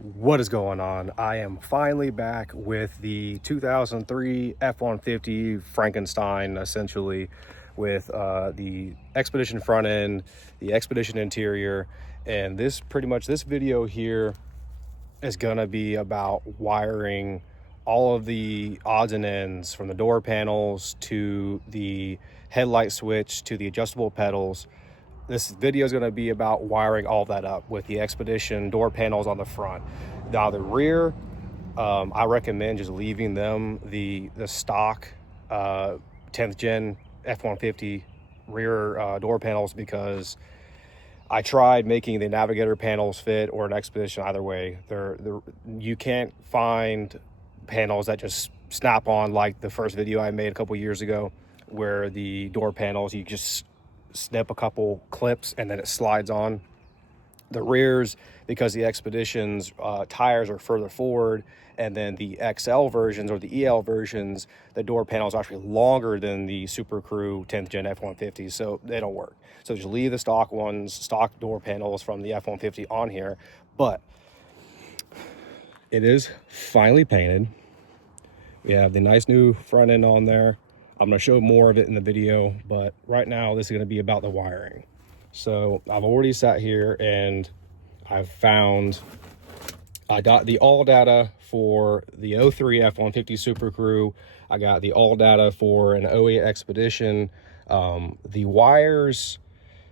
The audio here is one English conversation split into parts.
What is going on? I am finally back with the 2003 F-150 Frankenstein, essentially, with the Expedition front end, the Expedition interior, and this video here is gonna be about wiring all of the odds and ends, from the door panels to the headlight switch to the adjustable pedals. This video is going to be about wiring all that up with the Expedition door panels on the front. Now the rear, I recommend just leaving them the stock 10th gen F-150 rear door panels, because I tried making the Navigator panels fit or an Expedition. Either way, you can't find panels that just snap on like the first video I made a couple years ago, where the door panels, you just snip a couple clips and then it slides on. The rears, because the Expedition's tires are further forward, and then the XL versions or the EL versions, the door panels are actually longer than the Super Crew 10th gen F-150, so they don't work. So just leave the stock door panels from the F-150 on here. But it is finally painted. We have the nice new front end on there. I'm going to show more of it in the video, but right now this is going to be about the wiring. So I've already sat here and I got the all data for the 03 F-150 Super Crew. I got the all data for an 08 Expedition. The wires,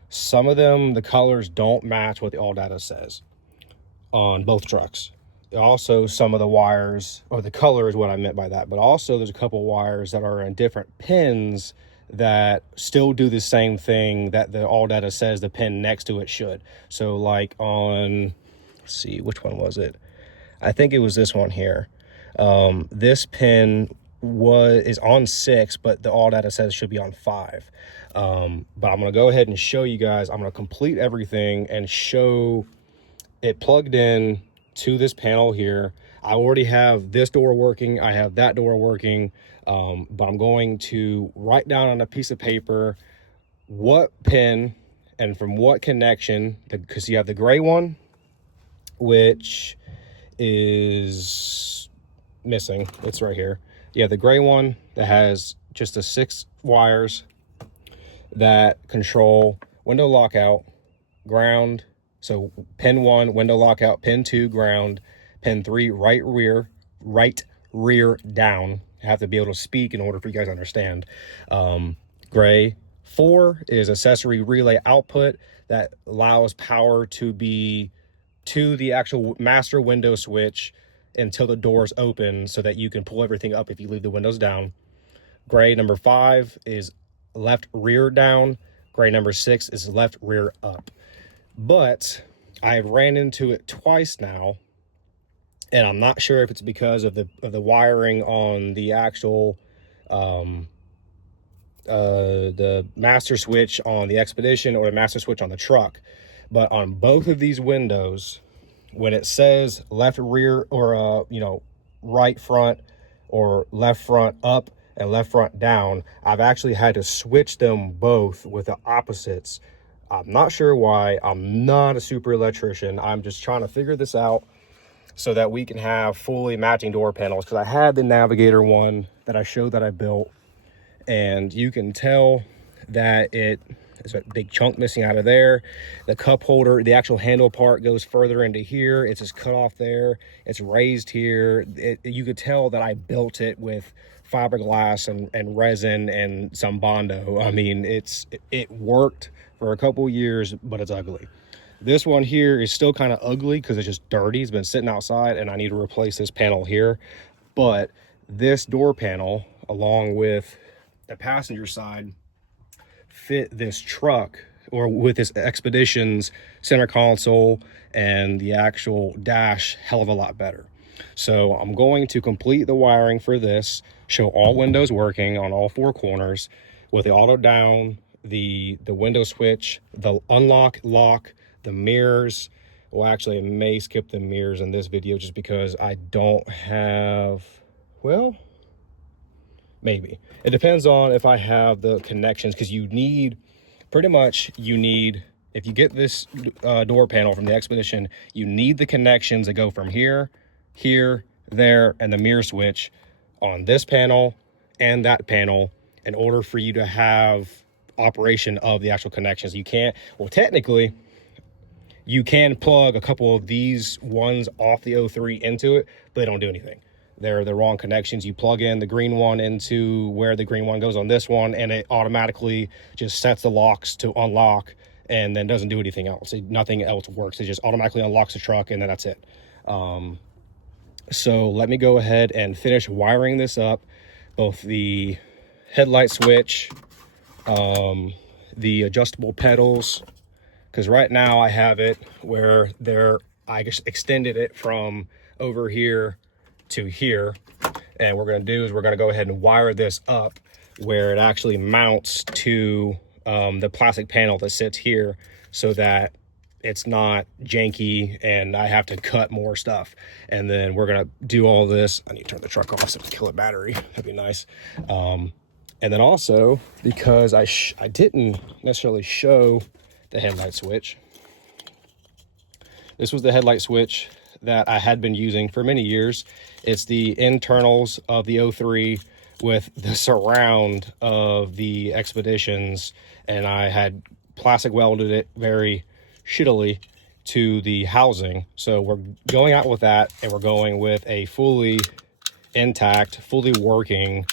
some of them, the colors don't match what the all data says on both trucks. Also, some of the wires, or the color is what I meant by that, but also there's a couple wires that are in different pins that still do the same thing that the all data says the pin next to it should. So like on, let's see, which one was it? I think it was this one here. This pin is on 6, but the all data says it should be on 5. But I'm going to go ahead and show you guys. I'm going to complete everything and show it plugged in to this panel here. I already have this door working, I have that door working, but I'm going to write down on a piece of paper what pin and from what connection, because you have the gray one, which is missing. It's right here. You have the gray one that has just the 6 wires that control window lockout, ground. So pin 1, window lockout, pin 2, ground, pin 3, right rear down. I have to be able to speak in order for you guys to understand. Gray. 4 is accessory relay output that allows power to be to the actual master window switch until the doors open, so that you can pull everything up if you leave the windows down. Gray number 5 is left rear down. Gray number 6 is left rear up. But I've ran into it twice now, and I'm not sure if it's because of the wiring on the actual the master switch on the Expedition or the master switch on the truck. But on both of these windows, when it says left rear, or right front or left front up and left front down, I've actually had to switch them both with the opposites. I'm not sure why. I'm not a super electrician. I'm just trying to figure this out so that we can have fully matching door panels, because I had the Navigator one that I showed that I built, and you can tell that it is a big chunk missing out of there. The cup holder, the actual handle part, goes further into here. It's just cut off there. It's raised here. You could tell that I built it with fiberglass and resin and some Bondo. I mean, it worked for a couple years, but it's ugly. This one here is still kind of ugly because it's just dirty. It's been sitting outside, and I need to replace this panel here. But this door panel, along with the passenger side, fit this truck, or with this Expedition's center console and the actual dash, hell of a lot better. So I'm going to complete the wiring for this, show all windows working on all 4 corners with the auto down, the window switch, the unlock, lock, the mirrors. Well, actually I may skip the mirrors in this video just because I don't have, well, maybe. It depends on if I have the connections, because you need if you get this door panel from the Expedition, you need the connections that go from here, here, there, and the mirror switch on this panel and that panel in order for you to have operation of the actual connections. You can't, well, technically, you can plug a couple of these ones off the 03 into it, but they don't do anything. They're the wrong connections. You plug in the green one into where the green one goes on this one, and it automatically just sets the locks to unlock and then doesn't do anything else. Nothing else works. It just automatically unlocks the truck, and then that's it. So let me go ahead and finish wiring this up, both the headlight switch, the adjustable pedals, because right now I have it where I just extended it from over here to here, and what we're going to do is we're going to go ahead and wire this up where it actually mounts to the plastic panel that sits here, so that it's not janky and I have to cut more stuff. And then we're going to do all this. I need to turn the truck off so I can kill a battery. That'd be nice. And then also, because I didn't necessarily show the headlight switch, this was the headlight switch that I had been using for many years. It's the internals of the 03 with the surround of the Expeditions, and I had plastic welded it very shittily to the housing. So we're going out with that, and we're going with a fully intact, fully working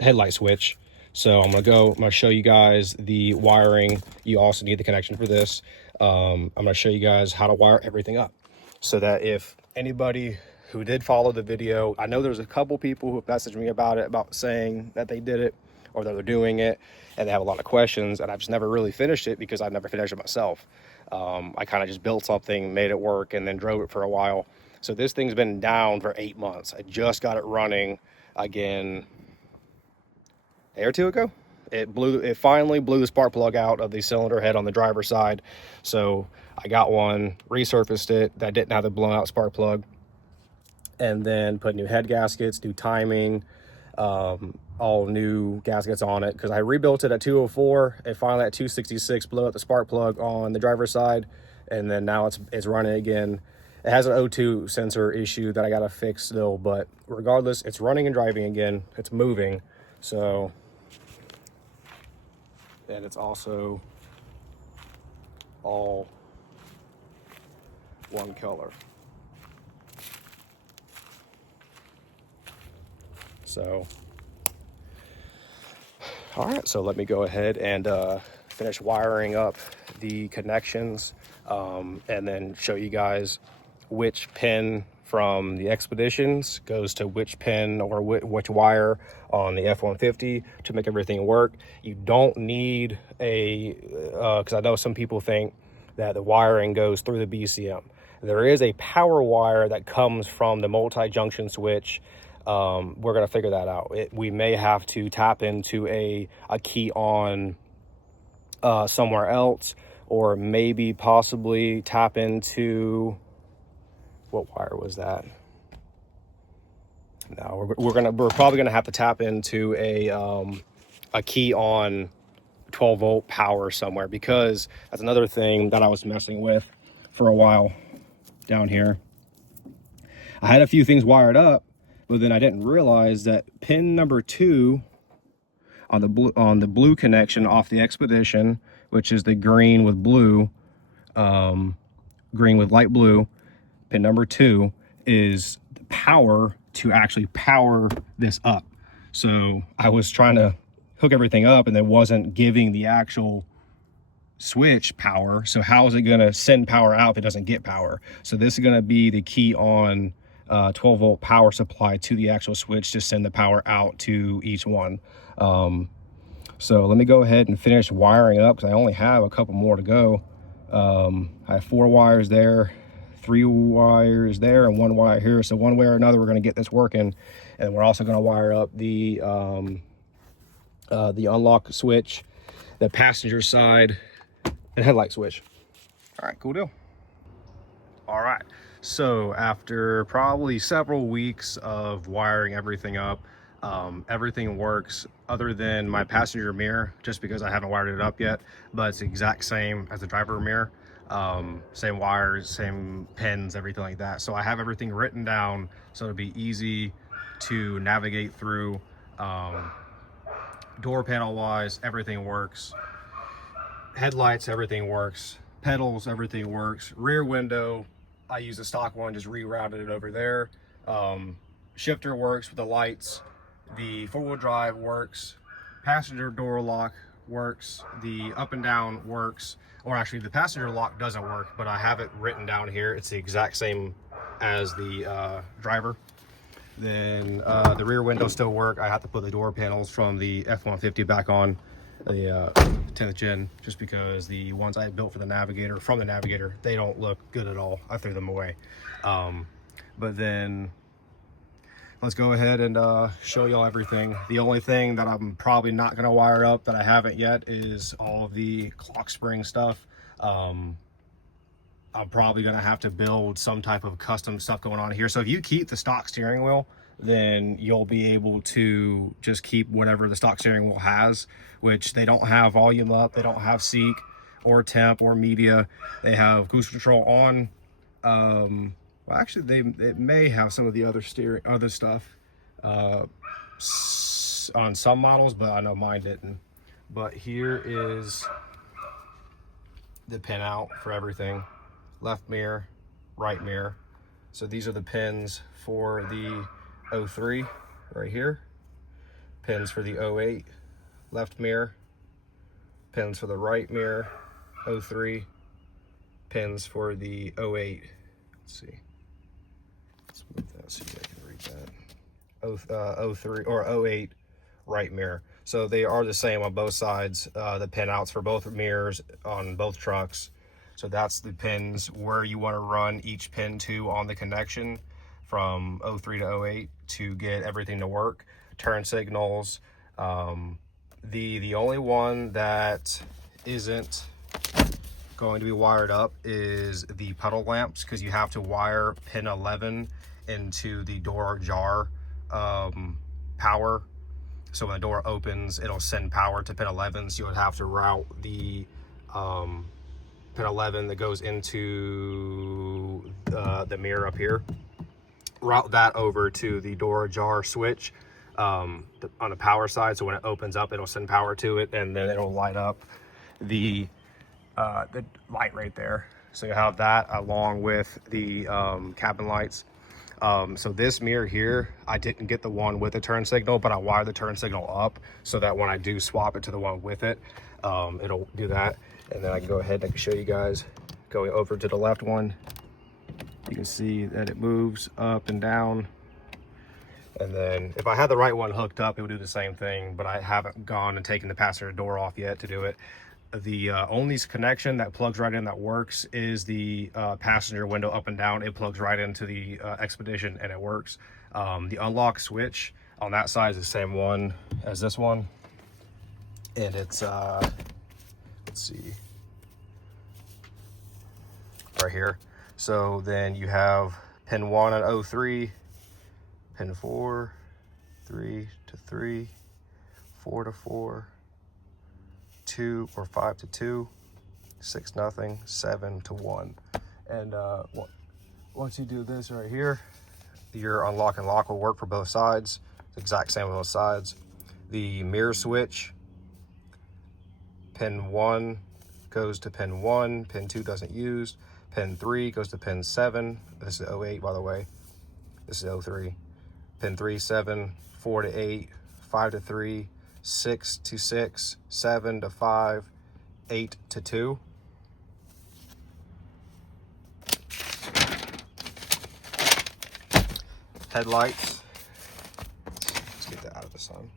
headlight switch. So I'm gonna show you guys the wiring. You also need the connection for this. I'm gonna show you guys how to wire everything up, so that if anybody who did follow the video, I know there's a couple people who have messaged me about it, about saying that they did it or that they're doing it, and they have a lot of questions, and I've just never really finished it because I've never finished it myself. I kind of just built something, made it work, and then drove it for a while. So this thing's been down for 8 months. I just got it running again a day or two ago. It finally blew the spark plug out of the cylinder head on the driver's side. So I got one, resurfaced it that didn't have the blown out spark plug, and then put new head gaskets, new timing, all new gaskets on it, because I rebuilt it at 204. It finally at 266 blew out the spark plug on the driver's side, and then now it's running again. It has an O2 sensor issue that I gotta fix still, but regardless, it's running and driving again. It's moving. So, and it's also all one color. So, all right, so let me go ahead and finish wiring up the connections, and then show you guys which pin from the Expeditions goes to which pin or which wire on the F150 to make everything work. You don't need a, because I know some people think that the wiring goes through the BCM. There is a power wire that comes from the multi-junction switch. We're going to figure that out. We may have to tap into a key on somewhere else, or maybe possibly tap into, what wire was that? No, we're probably gonna have to tap into a key on 12 volt power somewhere, because that's another thing that I was messing with for a while down here. I had a few things wired up, but then I didn't realize that pin number 2 on the blue connection off the Expedition, which is the green with blue, green with light blue, pin number 2 is the power to actually power this up. So I was trying to hook everything up and it wasn't giving the actual switch power. So how is it going to send power out if it doesn't get power? So this is going to be the key on 12 volt power supply to the actual switch to send the power out to each one. So let me go ahead and finish wiring up, because I only have a couple more to go. I have 4 wires there, 3 wires there, and 1 wire here. So one way or another, we're going to get this working. And we're also going to wire up the unlock switch, the passenger side, and headlight switch. All right, cool deal. All right, so after probably several weeks of wiring everything up, Everything works other than my passenger mirror, just because I haven't wired it up yet, but it's the exact same as the driver mirror. Same wires, same pins, everything like that. So I have everything written down so it'll be easy to navigate through. Door panel wise, everything works. Headlights, everything works. Pedals, everything works. Rear window, I use a stock one, just rerouted it over there. Shifter works with the lights. The four-wheel drive works. Passenger door lock works. The up and down works. Or actually, the passenger lock doesn't work, but I have it written down here. It's the exact same as the driver. Then the rear window still work. I have to put the door panels from the F150 back on the 10th gen, just because the ones I had built for the Navigator, from the Navigator, they don't look good at all. I threw them away. But then let's go ahead and show y'all everything. The only thing that I'm probably not going to wire up that I haven't yet is all of the clock spring stuff. I'm probably going to have to build some type of custom stuff going on here. So if you keep the stock steering wheel, then you'll be able to just keep whatever the stock steering wheel has, which they don't have volume up, they don't have seek or temp or media. They have cruise control on. Well, actually, it may have some of the other stuff on some models, but I know mine didn't. But here is the pin out for everything. Left mirror, right mirror. So these are the pins for the 03 right here. Pins for the 08, left mirror. Pins for the right mirror, 03. Pins for the 08. Let's see. Let's move that so you guys can read that. 03 or 08 right mirror. So they are the same on both sides. The pin outs for both mirrors on both trucks. So that's the pins where you want to run each pin to on the connection from 03 to 08 to get everything to work. Turn signals. The only one that isn't going to be wired up is the puddle lamps, because you have to wire pin 11 into the door jar power. So when the door opens, it'll send power to pin 11. So you would have to route the pin 11 that goes into the mirror up here, route that over to the door jar switch on the power side. So when it opens up, it'll send power to it, and then it'll light up the light right there. So you have that along with the cabin lights. So this mirror here, I didn't get the one with the turn signal, but I wired the turn signal up so that when I do swap it to the one with it, it'll do that. And then I can go ahead and I can show you guys going over to the left one. You can see that it moves up and down. And then if I had the right one hooked up, it would do the same thing, but I haven't gone and taken the passenger door off yet to do it. The only connection that plugs right in that works is the passenger window up and down. It plugs right into the Expedition and it works. The unlock switch on that side is the same one as this one. And it's, let's see, right here. So then you have pin 1 on 03, pin 4, 3 to 3, 4 to 4, 2 or 5 to 2, 6 nothing, 7 to 1. And once you do this right here, your unlock and lock will work for both sides. It's the exact same on both sides. The mirror switch, pin 1 goes to pin 1, pin 2 doesn't use, pin 3 goes to pin 7. This is 08, by the way. This is 03. Pin 3, 7, 4 to 8, 5 to 3, 6 to 6, 7 to 5, 8 to 2. Headlights. Let's get that out of the sun.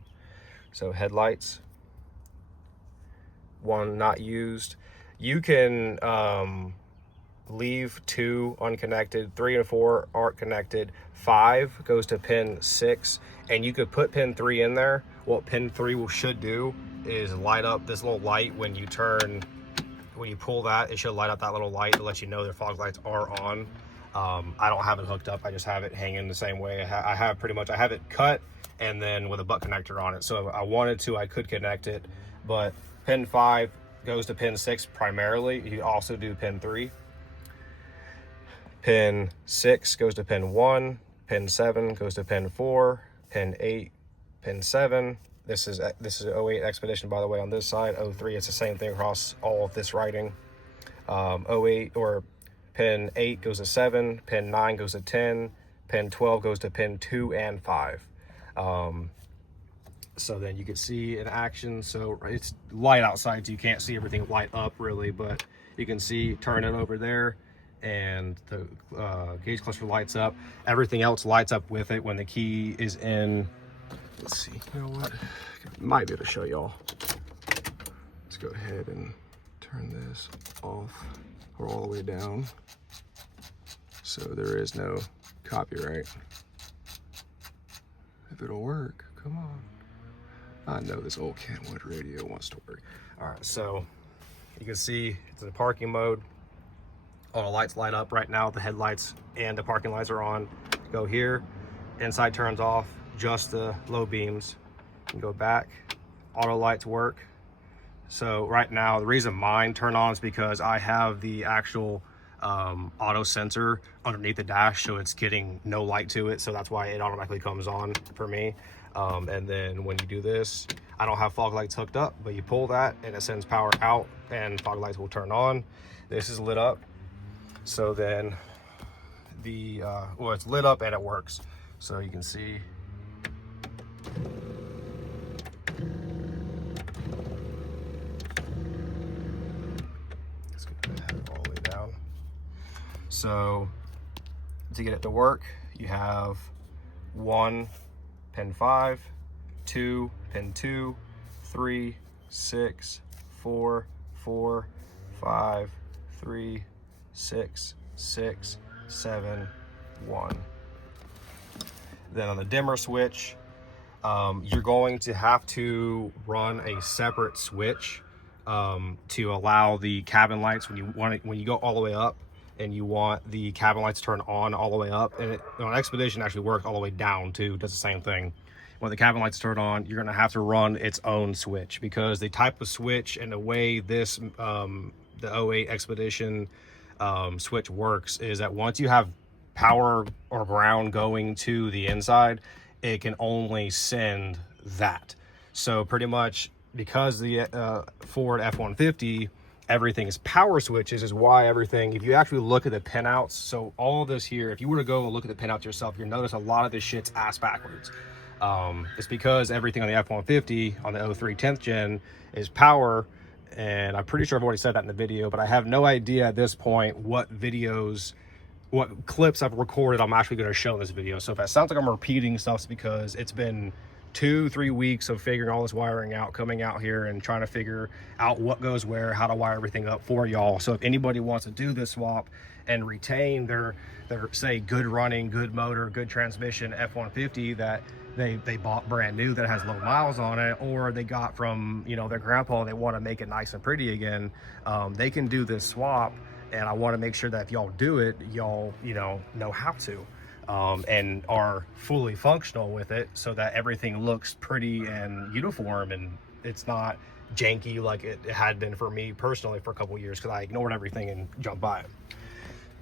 So headlights. 1 not used. You can leave 2 unconnected, 3 and 4 aren't connected, 5 goes to pin 6, and you could put pin 3 in there. What pin 3 should do is light up this little light when you turn, when you pull that, it should light up that little light to let you know their fog lights are on. I don't have it hooked up, I just have it hanging the same way. I have it cut and then with a butt connector on it. So if I wanted to, I could connect it, but pin 5 goes to pin 6 primarily. You also do pin 3. Pin 6 goes to pin 1, pin 7 goes to pin 4, pin 8, pin 7. This is 08 Expedition, by the way, on this side. 03, it's the same thing across all of this writing. 08 or pin 8 goes to 7, pin 9 goes to 10, pin 12 goes to pin 2 and 5. So then you can see in action. So it's light outside, so you can't see everything light up really, but you can see turn it over there, and the gauge cluster lights up. Everything else lights up with it when the key is in. Let's see, you know what? Might be able to show y'all. Let's go ahead and turn this off or all the way down, so there is no copyright. If it'll work, come on. I know this old Kenwood radio wants to work. All right, so you can see it's in parking mode. All the lights light up right now. The headlights and the parking lights are on. Go here, inside turns off, just the low beams. You go back, auto lights work. So right now, the reason mine turn on is because I have the actual auto sensor underneath the dash, so it's getting no light to it, so that's why it automatically comes on for me. And then when you do this, I don't have fog lights hooked up, but you pull that and it sends power out and fog lights will turn on. This is lit up, so then the well, it's lit up and it works, so you can see. All the way down. So to get it to work, you have 1, pin 5, 2, pin 2, 3, 6, 4, 4, 5, 3, 6, 6, 7, 1. Then on the dimmer switch, you're going to have to run a separate switch to allow the cabin lights when you go all the way up and you want the cabin lights to turn on all the way up. And on Expedition actually works all the way down too, does the same thing. When the cabin lights turn on, you're gonna have to run its own switch, because the type of switch and the way this the 08 Expedition switch works is that once you have power or ground going to the inside, it can only send that. So pretty much, because the Ford F-150, everything is power switches, is why everything, if you actually look at the pinouts, so all of this here, if you were to go and look at the pinouts yourself, you'll notice a lot of this shit's ass backwards. It's because everything on the F-150 on the 03 10th gen is power, and I'm pretty sure I've already said that in the video, but I have no idea at this point what clips I've recorded I'm actually going to show in this video. So if it sounds like I'm repeating stuff, it's because it's been 2-3 weeks of figuring all this wiring out, coming out here and trying to figure out what goes where, how to wire everything up for y'all. So if anybody wants to do this swap and retain their say good running, good motor, good transmission F-150 that they bought brand new that has low miles on it, or they got from, you know, their grandpa, and they want to make it nice and pretty again, they can do this swap. And I want to make sure that if y'all do it, y'all, you know how to, and are fully functional with it, so that everything looks pretty and uniform, and it's not janky like it had been for me personally for a couple years, because I ignored everything and jumped by it.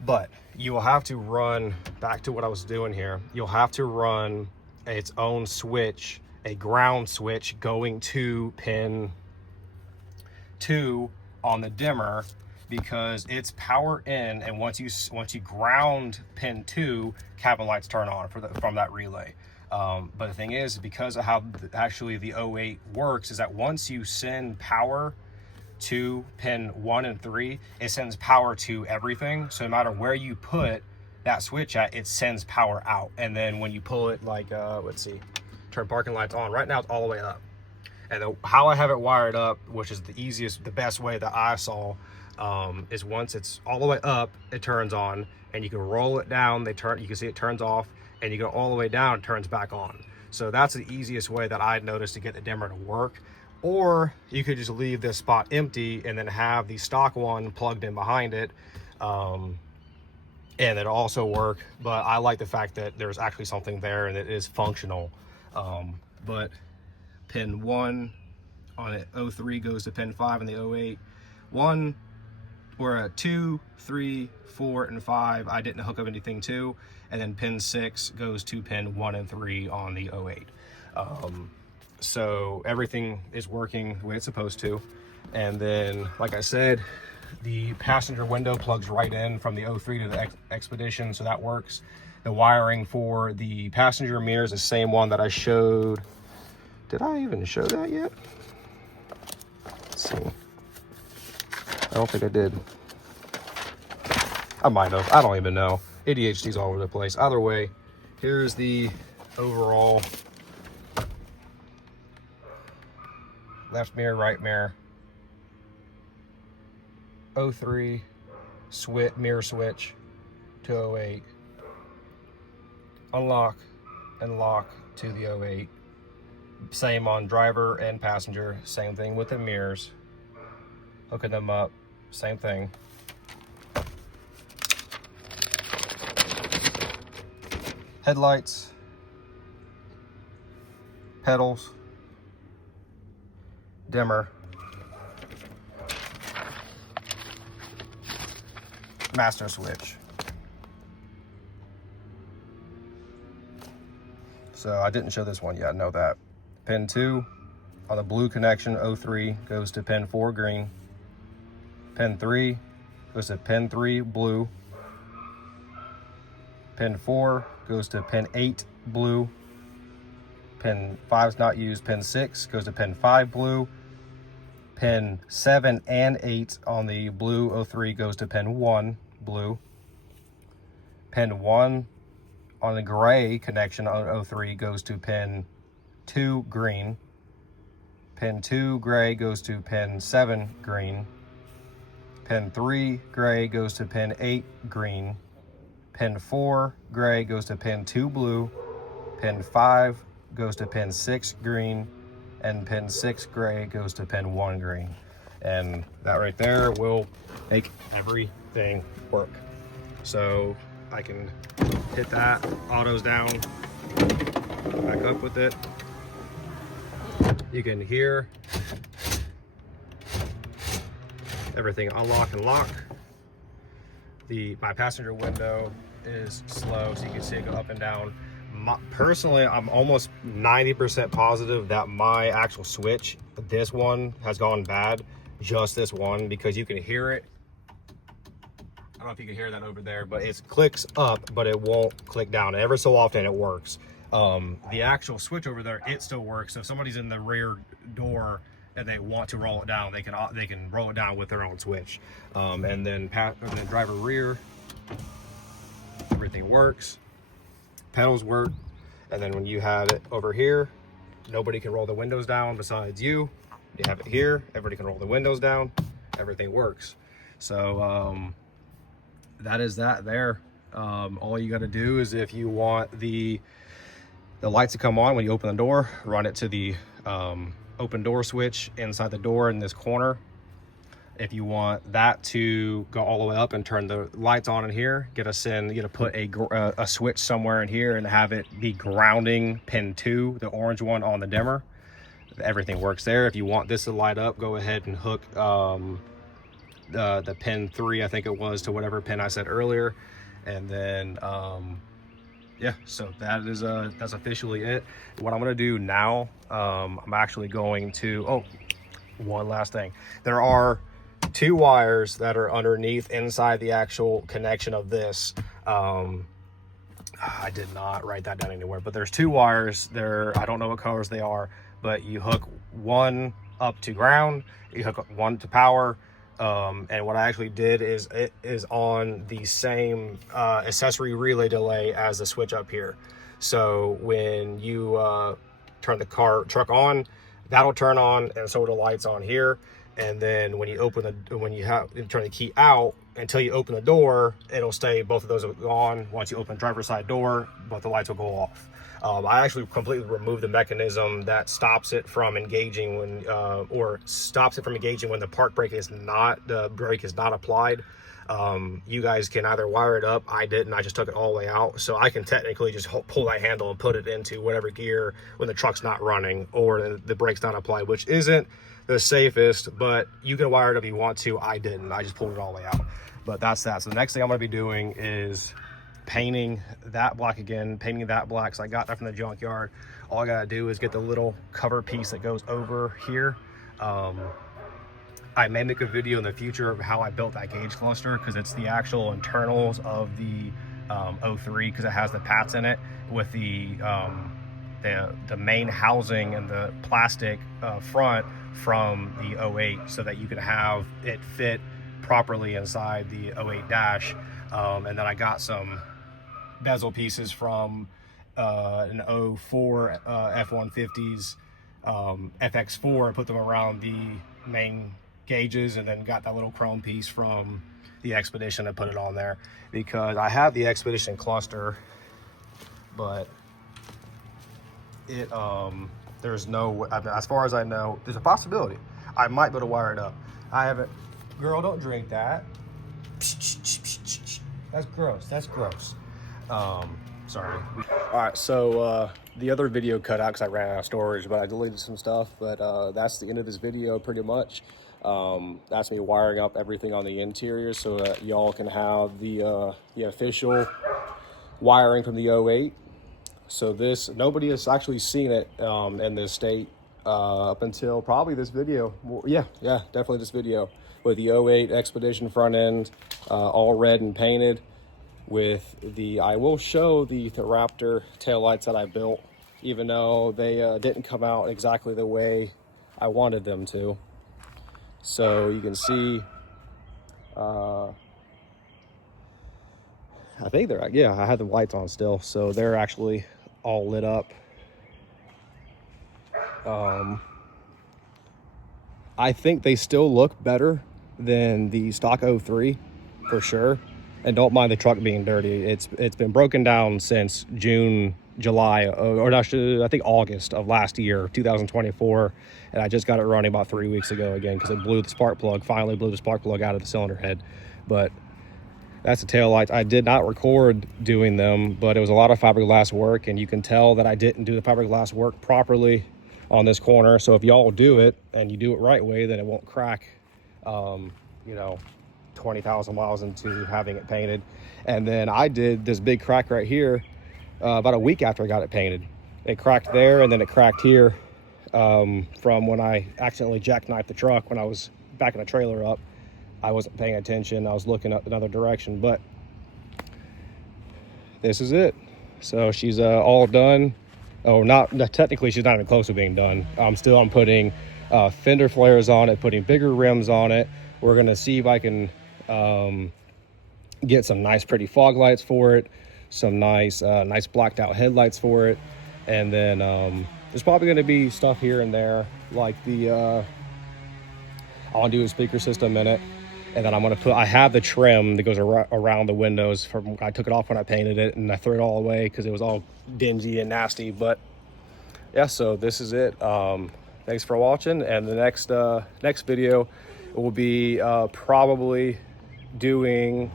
But you will have to run, back to what I was doing here, you'll have to run its own switch, a ground switch going to pin 2 on the dimmer, because it's power in, and once you ground pin 2, cabin lights turn on from that relay. But the thing is, because of how actually the 08 works, is that once you send power to pin 1 and 3, it sends power to everything. So no matter where you put that switch at, it sends power out. And then when you pull it, like let's see, turn parking lights on, right now it's all the way up. And how I have it wired up, which is the easiest, the best way that I saw, is once it's all the way up, it turns on, and you can roll it down, you can see it turns off, and you go all the way down, it turns back on. So that's the easiest way that I noticed to get the dimmer to work. Or you could just leave this spot empty and then have the stock one plugged in behind it, and it'll also work. But I like the fact that there's actually something there and it is functional. But pin 1 on it 03 goes to pin 5 in the 08. 1 or a 2, 3, 4, and 5 I didn't hook up anything to, and then pin 6 goes to pin 1 and 3 on the 08. So everything is working the way it's supposed to. And then, like I said, the passenger window plugs right in from the 03 to the Expedition, so that works. The wiring for the passenger mirror is the same one that I showed. Did I even show that yet? Let's see. I don't think I did. I might have. I don't even know. ADHD's all over the place. Either way, here's the overall left mirror, right mirror. 03 mirror switch to 08. Unlock and lock to the 08. Same on driver and passenger. Same thing with the mirrors. Hooking them up. Same thing. Headlights. Pedals. Dimmer. Master switch. So I didn't show this one yet, I know that. Pin 2 on the blue connection, 03 goes to pin 4 green. Pin 3 goes to pin 3 blue. Pin 4 goes to pin 8 blue. Pin 5 is not used. Pin 6 goes to pin 5 blue. Pin 7 and 8 on the blue 03 goes to pin 1 blue. Pin 1 on the gray connection on 03 goes to pin 2 green. Pin 2 gray goes to pin 7 green. Pin 3 gray goes to pin 8 green. Pin 4 gray goes to pin 2 blue. Pin 5 goes to pin 6 green. And pin 6 gray goes to pin 1 green. And that right there will make everything work. So I can hit that, auto's down, back up with it. You can hear everything unlock and lock. My passenger window is slow, so you can see it go up and down. Personally, I'm almost 90% positive that my actual switch, this one, has gone bad. Just this one, because you can hear it. I don't know if you can hear that over there, but it clicks up, but it won't click down. Ever so often it works. The actual switch over there, it still works. So if somebody's in the rear door and they want to roll it down, they can roll it down with their own switch. And then driver rear, everything works. Pedals work. And then when you have it over here, nobody can roll the windows down besides you. You have it here, everybody can roll the windows down, everything works. So that is that there. All you got to do is, if you want the lights to come on when you open the door, run it to the open door switch inside the door in this corner. If you want that to go all the way up and turn the lights on in here, you gotta put a switch somewhere in here and have it be grounding pin 2, the orange one on the dimmer. Everything works there. If you want this to light up, go ahead and hook the pin 3, I think it was, to whatever pin I said earlier. And then yeah, so that's officially it. What I'm gonna do now, I'm actually going to, one last thing. There are 2 wires that are underneath inside the actual connection of this. I did not write that down anywhere, but there's 2 wires there. I don't know what colors they are, but you hook one up to ground, you hook up one to power. And what I actually did is, it is on the same accessory relay delay as the switch up here. So when you turn the truck on, that'll turn on, and so will the lights on here. And then when you turn the key out, until you open the door, it'll stay, both of those are on. Once you open the driver's side door, both the lights will go off. I actually completely removed the mechanism that stops it from engaging when, or stops it from engaging when the park brake is not, the brake is not applied. You guys can either wire it up. I didn't. I just took it all the way out. So I can technically just pull that handle and put it into whatever gear when the truck's not running or the brake's not applied, which isn't the safest, but you can wire it up if you want to. I didn't. I just pulled it all the way out. But that's that. So the next thing I'm going to be doing is painting that black again, painting that black. So I got that from the junkyard. All I got to do is get the little cover piece that goes over here. I may make a video in the future of how I built that gauge cluster, because it's the actual internals of the 03, because it has the pats in it with the main housing and the plastic front from the 08, so that you can have it fit properly inside the 08 dash. And then I got some bezel pieces from an 04 F150s FX4 and put them around the main gauges, and then got that little chrome piece from the Expedition and put it on there, because I have the Expedition cluster, but it there's no, I mean, as far as I know, there's a possibility I might be able to wire it up. I haven't. Girl, don't drink that. That's gross. That's gross. Sorry. All right, so the other video cut out because I ran out of storage, but I deleted some stuff. But that's the end of this video, pretty much. That's me wiring up everything on the interior so that y'all can have the official wiring from the 08. So this, nobody has actually seen it in this state up until probably this video. Well, yeah, definitely this video, with the 08 Expedition front end, all red and painted. With the, I will show the Raptor taillights that I built, even though they didn't come out exactly the way I wanted them to. So you can see, I think they're, yeah, I had the lights on still, so they're actually all lit up. I think they still look better than the stock 03 for sure. And don't mind the truck being dirty. It's been broken down since July, or not, I think August of last year, 2024. And I just got it running about 3 weeks ago again, because it blew the spark plug, finally blew the spark plug out of the cylinder head. But that's the tail lights. I did not record doing them, but it was a lot of fiberglass work, and you can tell that I didn't do the fiberglass work properly on this corner. So if y'all do it and you do it right way, then it won't crack, you know, 20,000 miles into having it painted. And then I did this big crack right here about a week after I got it painted. It cracked there, and then it cracked here from when I accidentally jackknifed the truck when I was backing a trailer up. I wasn't paying attention. I was looking up another direction, but this is it. So she's all done. Oh, not technically, she's not even close to being done. I'm putting fender flares on it, putting bigger rims on it. We're gonna see if I can get some nice pretty fog lights for it, some nice blacked out headlights for it, and then there's probably going to be stuff here and there, like the I want to do a speaker system in it, and then I'm going to put, I have the trim that goes around the windows from, I took it off when I painted it, and I threw it all away because it was all dingy and nasty. But yeah, so this is it. Thanks for watching, and the next video will be probably doing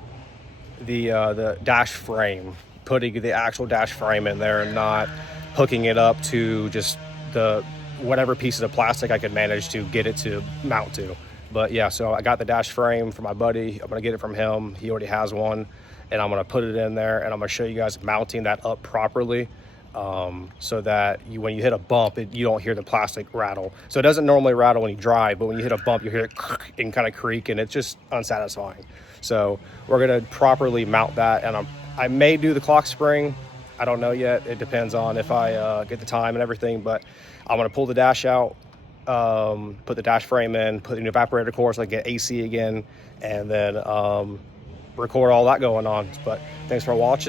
the dash frame, putting the actual dash frame in there and not hooking it up to just the whatever pieces of plastic I could manage to get it to mount to. But yeah, so I got the dash frame from my buddy. I'm gonna get it from him. He already has one, and I'm gonna put it in there, and I'm gonna show you guys mounting that up properly, so that when you hit a bump, you don't hear the plastic rattle. So it doesn't normally rattle when you drive, but when you hit a bump, you hear it and kind of creak, and it's just unsatisfying. So we're gonna properly mount that, and I may do the clock spring. I don't know yet. It depends on if I get the time and everything, but I'm gonna pull the dash out, put the dash frame in, put an evaporator core so I get AC again, and then record all that going on. But thanks for watching.